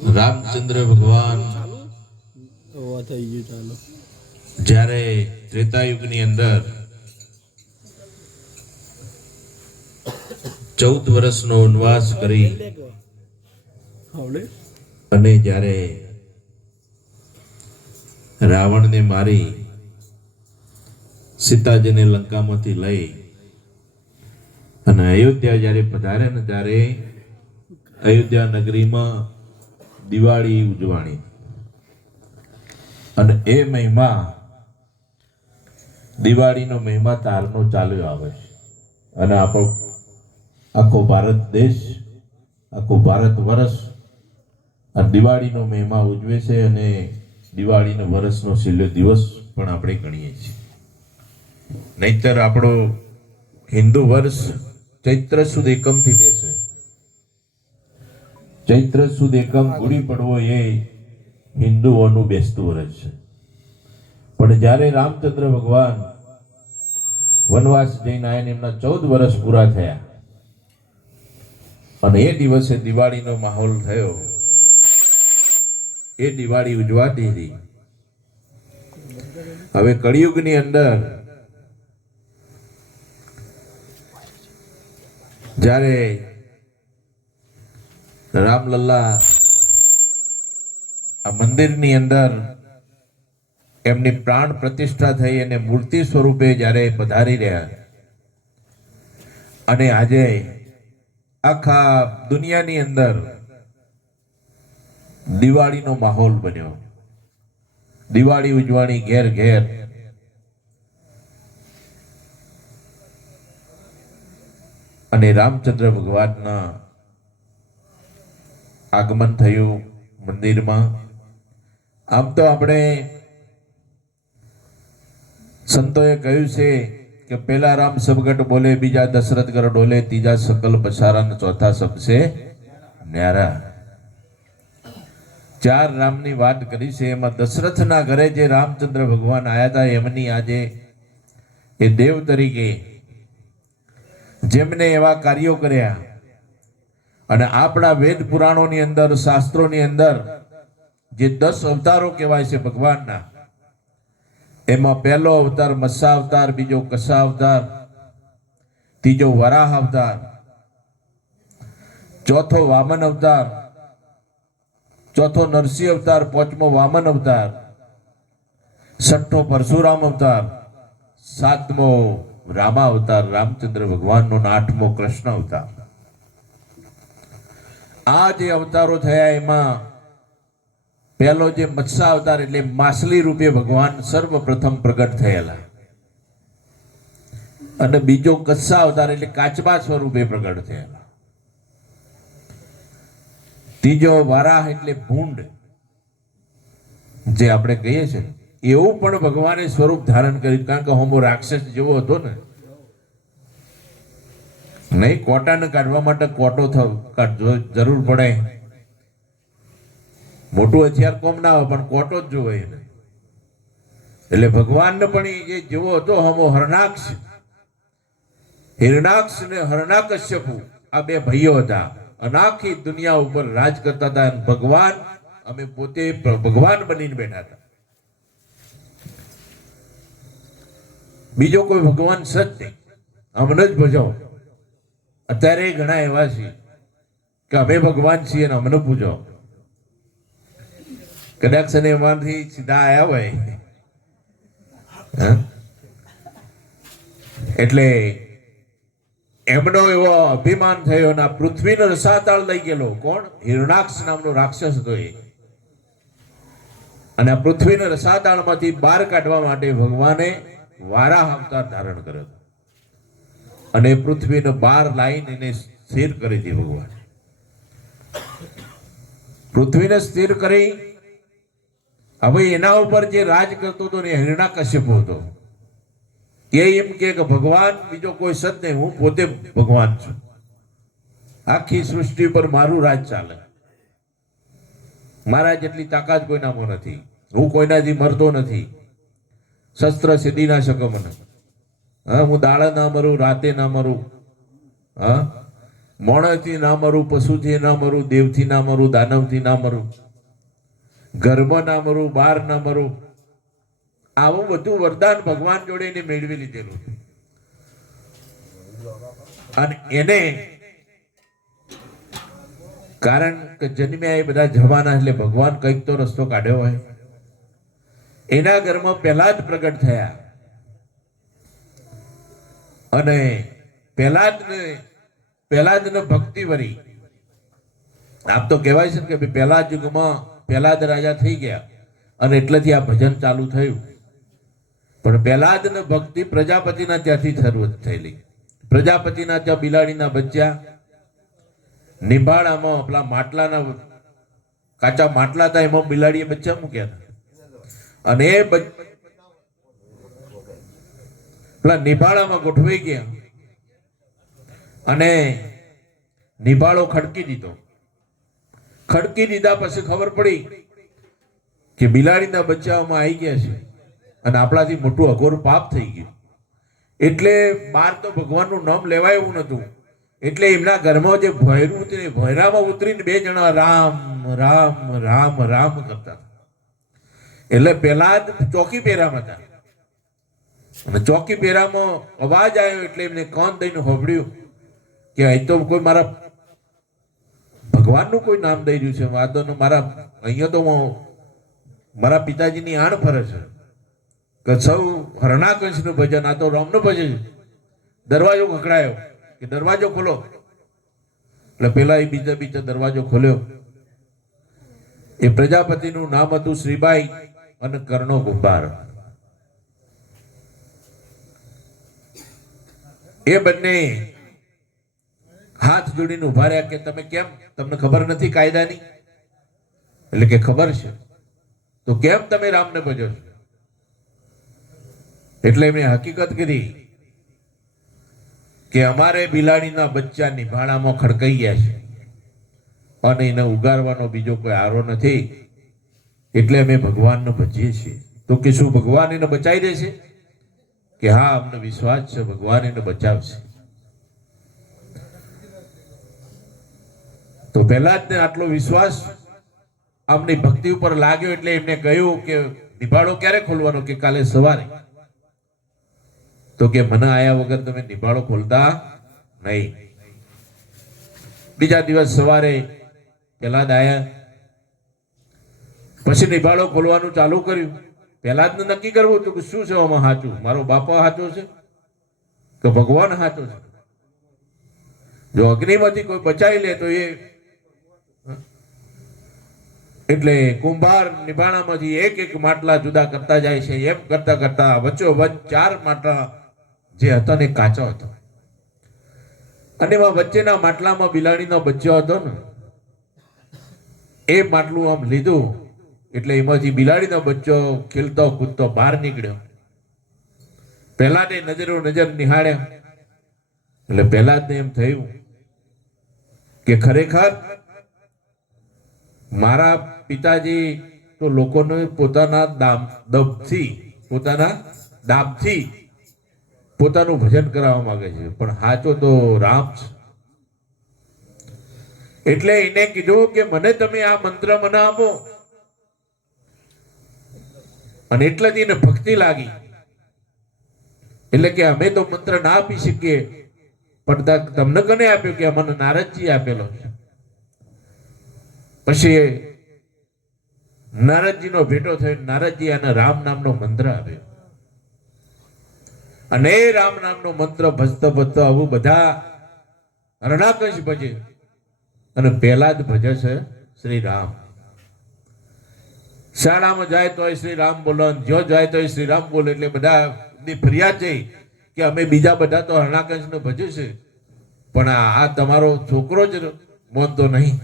રામચંદ્ર ભગવાન જ્યારે ત્રેતાયુગની અંદર 14 વર્ષનો વનવાસ કરી અને જ્યારે રાવણને મારી સીતાજીને લંકામાંથી લઈ અને અયોધ્યા જ્યારે પધાર્યા ને ત્યારે અયોધ્યા નગરીમાં દિવાળી ઉજવાણી અને એ મહિમા દિવાળીનો મહિમા તારનો ચાલ્યો આવે છે અને આપણો આખો ભારત દેશ આખો ભારત વર્ષ આ દિવાળીનો મહિમા ઉજવે છે અને દિવાળીનો વર્ષનો છેલ્લો દિવસ પણ આપણે ગણીએ છીએ. નહીતર આપણો હિન્દુ વર્ષ ચૈત્ર સુદ એકમથી બેસે. ચૈત્ર સુદ એકમ ગુડી પડવો એ હિન્દુઓનું બેસતું વર્ષ છે. પણ જ્યારે રામચંદ્ર ભગવાન વનવાસ જઈને આવીને એમના 14 વર્ષ પૂરા થયા અને એ દિવસે દિવાળીનો માહોલ થયો. એ દિવાળી ઉજવાતી હતી. હવે કળિયુગની અંદર જ્યારે રામલલ્લા આ મંદિરની અંદર એમની પ્રાણ પ્રતિષ્ઠા થઈ અને મૂર્તિ સ્વરૂપે જ્યારે પધારી રહ્યા અને આજે આખા દુનિયાની અંદર દિવાળીનો માહોલ બન્યો. દિવાળી ઉજવાણી ઘેર ઘેર અને રામચંદ્ર ભગવાનના આગમન થયું મંદિરમાં. આમ તો આપણે સંતોએ કહ્યું છે કે પહેલા રામ સબગટ બોલે, બીજા દશરથ ગર ડોલે, ત્રીજા સકલ પસારા ને ચોથા સબસે ન્યારા. 4 રામની વાત કરી છે. એમાં દશરથના ઘરે જે રામચંદ્ર ભગવાન આવ્યા હતા એમની આજે એ દેવ તરીકે જેમને એવા કાર્યો કર્યા અને આપણા વેદ પુરાણોની અંદર શાસ્ત્રોની અંદર જે 10 અવતારો કહેવાય છે ભગવાનના, એમાં પહેલો અવતાર મત્સ્ય અવતાર, બીજો કસા અવતાર, ત્રીજો વરાહ અવતાર, ચોથો વામન અવતાર, ચોથો નરસિંહ અવતાર, પાંચમો વામન અવતાર, છઠ્ઠો પરશુરામ અવતાર, સાતમો રામા અવતાર રામચંદ્ર ભગવાનનો, 8મો કૃષ્ણ અવતાર. આ જે અવતારો થયા એમાં પહેલો જે મત્સ્ય અવતાર એટલે માછલી રૂપે ભગવાન સર્વપ્રથમ પ્રગટ થયેલા અને બીજો કચ્છા અવતાર એટલે કાચબા સ્વરૂપે પ્રગટ થયેલા, ત્રીજો વરાહ એટલે ભૂંડ જે આપણે કહીએ છીએ એવું પણ ભગવાને સ્વરૂપ ધારણ કર્યું. કારણ કે હોમો રાક્ષસ જેવો હતો ને, નહીં કોટાને કાઢવા માટે કોટો જરૂર પડે. મોટું હથિયાર કોમ ના હોય પણ કોટો જ જોવે એને. એટલે ભગવાનને પણ એ જેવો હતો હમો હરણાક્ષ, હિરણાક્ષ ને હરણાકશ્યપુ આ 2 ભાઈઓ હતા અને આખી દુનિયા ઉપર રાજ કરતા હતા. ભગવાન અમે પોતે ભગવાન બનીને બેઠા હતા. બીજો કોઈ ભગવાન સજ નહીં, અમને જ ભજો. અત્યારે ઘણા એવા છે કે અમે ભગવાન છીએ ને અમને પૂજો. કદાચ એમાંથી સીધા આવ્યા હોય. એટલે એમનો એવો અભિમાન થયો અને આ પૃથ્વીનો રસાતાળ લઈ ગયેલો. કોણ? હિરણાક્ષ નામનો રાક્ષસ હતો એ. અને આ પૃથ્વીના રસાતાળમાંથી બહાર કાઢવા માટે ભગવાને વારાહ અવતાર ધારણ કર્યો અને પૃથ્વીને બહાર લાવીને એને સ્થિર કરી હતી. ભગવાન પૃથ્વીને સ્થિર કરી હવે એના ઉપર જે રાજ કરતો હતો ને હિરણાકશ્યપ હતો. એ એમ કે ભગવાન બીજો કોઈ સત નહીં, હું પોતે ભગવાન છું, આખી સૃષ્ટિ પર મારું રાજ ચાલે, મારા જેટલી તાકાત કોઈનામાં નથી, હું કોઈનાથી મરતો નથી, શસ્ત્ર સીધી ના શકે મને. હા, હું દાડે ના મરું, રાતે ના મરું. હા, માણસથી ના મરું, પશુથી ના મરું, દેવથી ના મરું, દાનવથી ના મરું, ઘરમાં ના મરું, બહાર ના મરું. આવું બધું વરદાન ભગવાન જોડે એને મેળવી લીધેલું. અને એને કારણ કે જન્મ્યા એ બધા જવાના, એટલે ભગવાન કંઈક તો રસ્તો કાઢ્યો હોય. એના ઘરમાં પહેલા જ પ્રગટ થયા અને પહેલા જ ભક્તિ વરી. આપ તો કહેવાય છે કે પહેલા જ યુગમાં પહેલા જ રાજા થઈ ગયા અને એટલેથી આ ભજન ચાલુ થયું. પણ પહેલા જ ભક્તિ પ્રજાપતિના ત્યાંથી શરૂઆત થયેલી. પ્રજાપતિના ત્યાં બિલાડીના બચ્ચા નિભાળામાં, પેલા માટલાના કાચા માટલા હતા એમાં બિલાડીએ બચ્ચા મૂક્યા હતા. અને એ પેલા નિભાળામાં ગોઠવાઈ ગયા અને નિભાળો ખડકી દીધો. ખડકી દીધા પછી ખબર પડી કે બિલાડીના બચ્ચાઓમાં આવી ગયા છે અને આપણાથી મોટું અઘોર પાપ થઈ ગયું. એટલે બાર તો ભગવાનનું નામ લેવાય એવું નતું. એટલે એમના ઘરમાં જે ભોયરું હતું એ ભોયરામાં ઉતરીને બે જણા રામ રામ રામ રામ કરતા. એટલે પેલા જ ચોકી પેરામાં હતા અને ચોકી પેરામાં અવાજ આવ્યો એટલે એમને કાન દઈને હોભળ્યું કે અહીં તો કોઈ મારા ભગવાનનું કોઈ નામ દઈ રહ્યું છે. વાદોનું મારા અહીંયા તો મારા પિતાજીની આણ ફરે છે કે સૌ હરણાકંશનું ભજન, આ તો રામનું ભજન. દરવાજો ખખડાયો કે દરવાજો ખોલો. એટલે પેલા એ બીજા દરવાજો ખોલ્યો. એ પ્રજાપતિનું નામ હતું શ્રીબાઈ અને કર્ણો કુંભાર. એ બંને હાથ જોડીને ઉભા રહ્યા કે તમે કેમ, તમને ખબર નથી કાયદાની? એટલે કે ખબર છે. તો કેમ તમે રામને ભજો છો? એટલે એમણે હકીકત કરી કે અમારે બિલાડીના બચ્ચા નિભાણામાં ખડકાઈ ગયા છે અને એને ઉગારવાનો બીજો કોઈ આરો નથી, એટલે અમે ભગવાનને ભજીએ છીએ. તો કે શું ભગવાન એને બચાવી દેશે? કે હા, અમને વિશ્વાસ છે ભગવાન એને બચાવશે. તો પહેલા જ આટલો વિશ્વાસ આમની ભક્તિ ઉપર લાગ્યો એટલે એમને કહ્યું કે નિભાળો ક્યારે ખોલવાનો? કે કાલે સવારે. તો કે મને આયા વગર તમે નિભાળો ખોલતા નહીં. બીજા દિવસ સવારે પહેલા જ આયા, પછી નિભાળો ખોલવાનું ચાલુ કર્યું. પહેલા જ નક્કી કરવું હતું કે શું છે આમાં સાચું, મારો બાપા સાચો છે કે ભગવાન સાચો છે? જો અગ્નિમાંથી કોઈ બચાવી લે તો એ, એટલે કુંભાર નિભાણામાંથી એક એક માટલા જુદા કરતા જાય છે. એમ કરતા કરતા વચ્ચોવચ્ચ 4 માટલા જે હતા ને કાચો હતો અને એમાં વચ્ચેના માટલામાં બિલાડીનો બચ્ચો હતો ને, એ માટલું આમ લીધું એટલે એમાંથી બિલાડીનો બચ્ચો ખેલતો કૂદતો બહાર નીકળ્યો. પહેલા ને નજર નિહાળ્યા એટલે પહેલા જ એમ થયું કે ખરેખર મારા પિતાજી તો લોકોને પોતાના દાબથી પોતાનું ભજન કરાવવા માંગે છે, પણ સાચો તો રામ છે. એટલે એને કીધું કે મને તમે આ મંત્ર મને આપો. અને એટલેથી એને ભક્તિ લાગી. એટલે કે અમે તો મંત્ર ના આપી શકીએ, પણ તમને કોને આપ્યો? કે મને નારદજી આપેલો છે. પછી નારદજીનો ભેટો થયો. નારદજી આને રામ નામનો મંત્ર આપ્યો અને એ રામ નામનો મંત્ર ભજતો ભજતો આવું બધા હરણાકંશ ભજે અને પહેલા જ ભજે છે શ્રી રામ. શાળામાં જાય તો શ્રી રામ બોલો, જો જાય તો શ્રી રામ બોલો. એટલે બધા ફરિયાદ છે કે અમે બીજા બધા તો હરણાકંશને ભજે છે, પણ આ તમારો છોકરો જ મોનતો નહીં.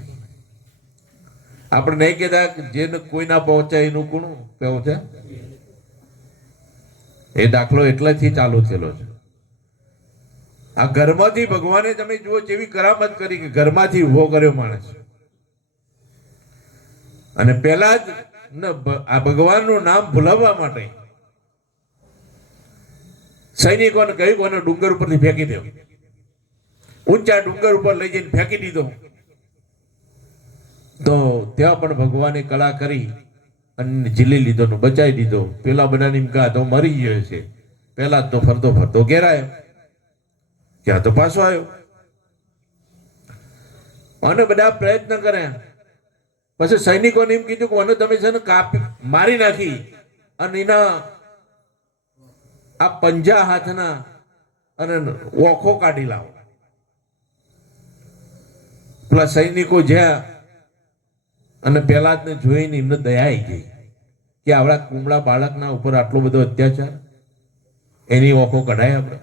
આપણે નહીં કહેતા જેને કોઈ ના પહોંચાય એનું કોણ કેવું છે? એ દાખલો એટલેથી ચાલુ થયેલો છે. આ ઘરમાંથી ભગવાને તમે જુઓ જેવી કરામત કરી કે ઘરમાંથી ઉભો કર્યો માણસ. અને પહેલા જ આ ભગવાનનું નામ ભૂલાવવા માટે સૈનિકોને કહ્યું કોને ડુંગર ઉપરથી ફેંકી દેવું. ઊંચા ડુંગર ઉપર લઈ જઈને ફેંકી દીધો. તો ત્યાં પણ ભગવાને કળા કરી અને ઝીલી લીધો ને બચાવી દીધો. પેલા બધાની એમ કહા તો મરી ગયો છે. પેલા જ તો ફરતો ફરતો ઘેર આવ્યો, ક્યાં તો પાછો આવ્યો. અને બધા પ્રયત્ન કર્યા. પછી સૈનિકોને એમ કીધું કે આને તમે છે ને કાપી મારી નાખી અને એના આ પંજા હાથના અને ઓખો કાઢી લાવો. પેલા સૈનિકો જ્યાં અને પેલા જ જોઈને એમને દયા આવી ગઈ કે આવડા કુમળા બાળકના ઉપર આટલો બધો અત્યાચાર, એની ઓખો કઢાય આપણે.